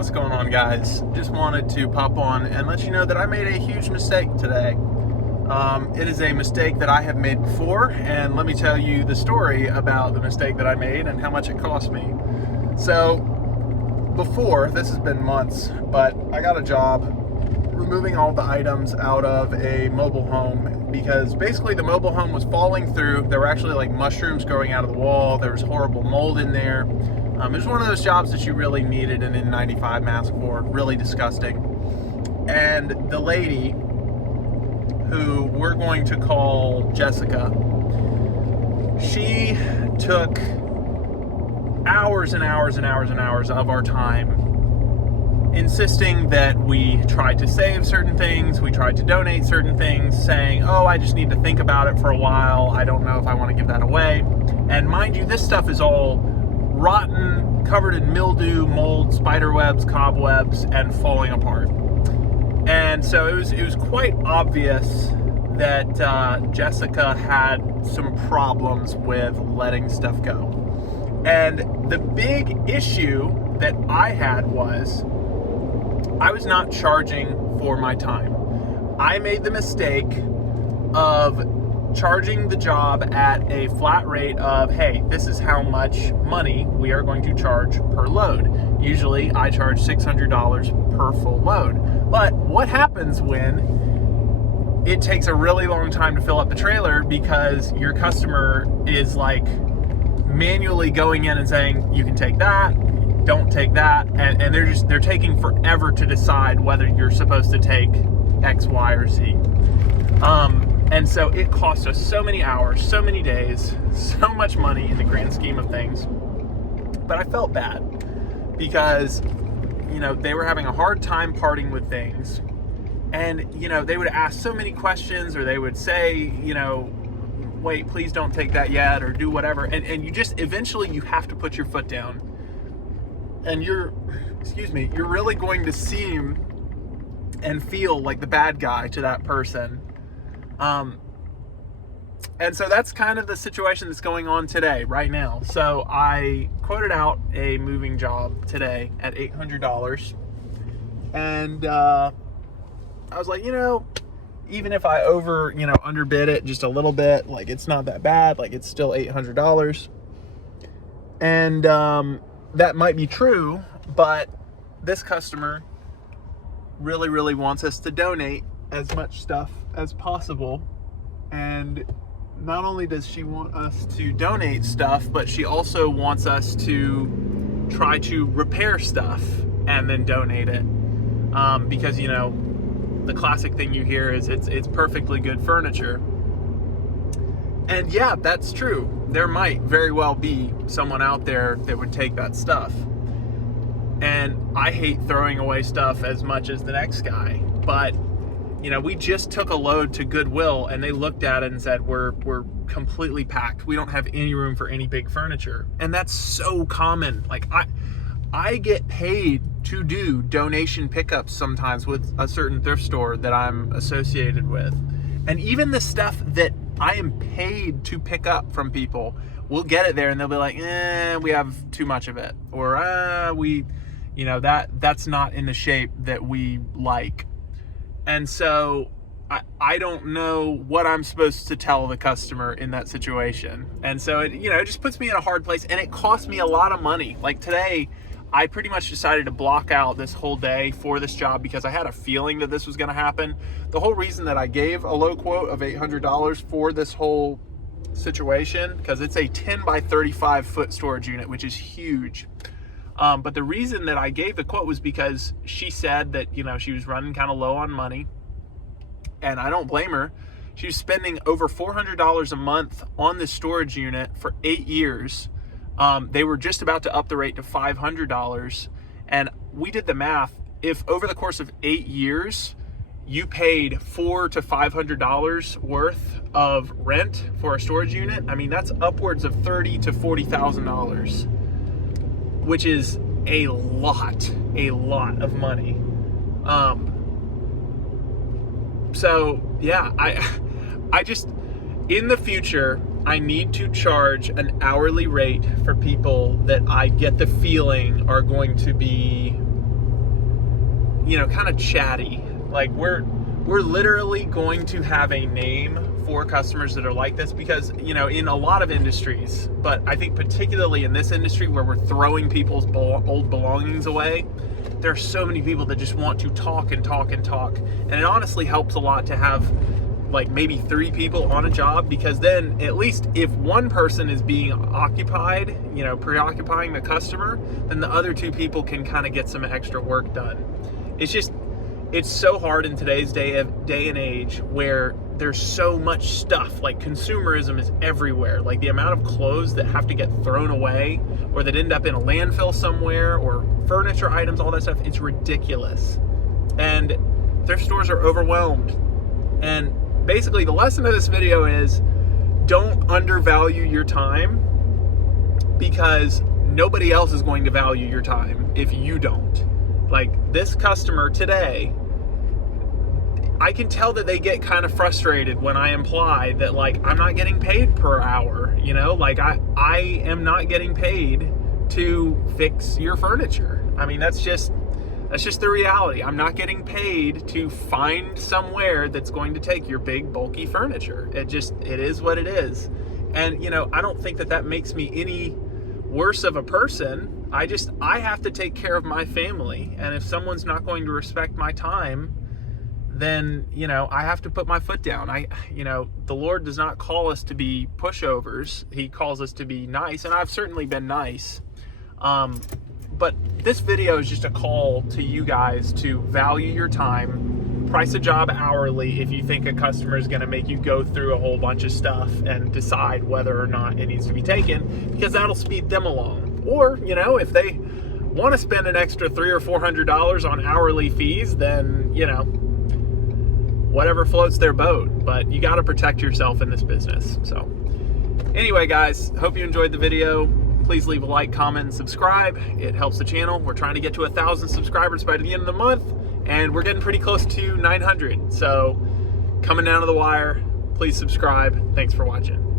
What's going on, guys? Just wanted to pop on and let you know that I made a huge mistake today. It is a mistake that I have made before, and let me tell you the story about the mistake that I made and how much it cost me. So, before, this has been months, but I got a job removing all the items out of a mobile home because basically the mobile home was falling through. There were actually like mushrooms growing out of the wall. There was horrible mold in there. It was one of those jobs that you really needed an N95 mask for. Really disgusting. And the lady, who we're going to call Jessica, she took hours and hours and hours and hours of our time insisting that we tried to save certain things, we tried to donate certain things, saying, oh, I just need to think about it for a while, I don't know if I want to give that away. And mind you, this stuff is all rotten, covered in mildew, mold, spider webs, cobwebs, and falling apart. And so it was quite obvious that Jessica had some problems with letting stuff go. And the big issue that I had was I was not charging for my time. I made the mistake of charging the job at a flat rate of, hey, this is how much money we are going to charge per load. Usually I charge $600 per full load. But what happens when it takes a really long time to fill up the trailer because your customer is like manually going in and saying, you can take that, don't take that, and they're taking forever to decide whether you're supposed to take X, Y, or Z. And so it cost us so many hours, so many days, so much money in the grand scheme of things. But I felt bad because, they were having a hard time parting with things. And, they would ask so many questions, or they would say, wait, please don't take that yet, or do whatever. And you just, eventually you have to put your foot down. And you're really going to seem and feel like the bad guy to that person. And so that's kind of the situation that's going on today, right now. So I quoted out a moving job today at $800. And I was like, even if I underbid it just a little bit, like it's not that bad, like it's still $800. And that might be true, but this customer really, really wants us to donate as much stuff as possible. And not only does she want us to donate stuff, but she also wants us to try to repair stuff and then donate it. Because, the classic thing you hear is it's perfectly good furniture. And yeah, that's true. There might very well be someone out there that would take that stuff. And I hate throwing away stuff as much as the next guy. But, we just took a load to Goodwill and they looked at it and said, we're completely packed. We don't have any room for any big furniture. And that's so common. Like I get paid to do donation pickups sometimes with a certain thrift store that I'm associated with. And even the stuff that I am paid to pick up from people, we'll get it there and they'll be like, we have too much of it. Or, that's not in the shape that we like. And so I don't know what I'm supposed to tell the customer in that situation. And so it just puts me in a hard place, and it costs me a lot of money. Like today, I pretty much decided to block out this whole day for this job because I had a feeling that this was going to happen. The whole reason that I gave a low quote of $800 for this whole situation, because it's a 10 by 35 foot storage unit, which is huge. But the reason that I gave the quote was because she said that, she was running kind of low on money, and I don't blame her. She was spending over $400 a month on this storage unit for 8 years. They were just about to up the rate to $500, and we did the math. If over the course of 8 years, you paid $400 to $500 worth of rent for a storage unit, I mean, that's upwards of $30,000 to $40,000, which is a lot of money. So yeah, I just, in the future, I need to charge an hourly rate for people that I get the feeling are going to be kind of chatty. Like we're literally going to have a name for customers that are like this, because in a lot of industries, but I think particularly in this industry where we're throwing people's old belongings away, there are so many people that just want to talk and talk and talk. And it honestly helps a lot to have like maybe 3 people on a job, because then at least if one person is being occupied, preoccupying the customer, then the other 2 people can kind of get some extra work done. It's so hard in today's day and age where there's so much stuff. Like consumerism is everywhere. Like the amount of clothes that have to get thrown away or that end up in a landfill somewhere, or furniture items, all that stuff, it's ridiculous. And thrift stores are overwhelmed. And basically the lesson of this video is don't undervalue your time, because nobody else is going to value your time if you don't. Like this customer today, I can tell that they get kind of frustrated when I imply that like I'm not getting paid per hour, like I am not getting paid to fix your furniture. I mean, that's just the reality. I'm not getting paid to find somewhere that's going to take your big bulky furniture. It is what it is. And I don't think that makes me any worse of a person. I have to take care of my family, and if someone's not going to respect my time, then I have to put my foot down. The Lord does not call us to be pushovers. He calls us to be nice, and I've certainly been nice. But this video is just a call to you guys to value your time. Price a job hourly if you think a customer is going to make you go through a whole bunch of stuff and decide whether or not it needs to be taken, because that'll speed them along. Or, if they want to spend an extra $300 or $400 on hourly fees, then, whatever floats their boat. But you got to protect yourself in this business. So anyway, guys, hope you enjoyed the video. Please leave a like, comment, and subscribe. It helps the channel. We're trying to get to 1,000 subscribers by the end of the month, and we're getting pretty close to 900. So coming down to the wire. Please subscribe. Thanks for watching.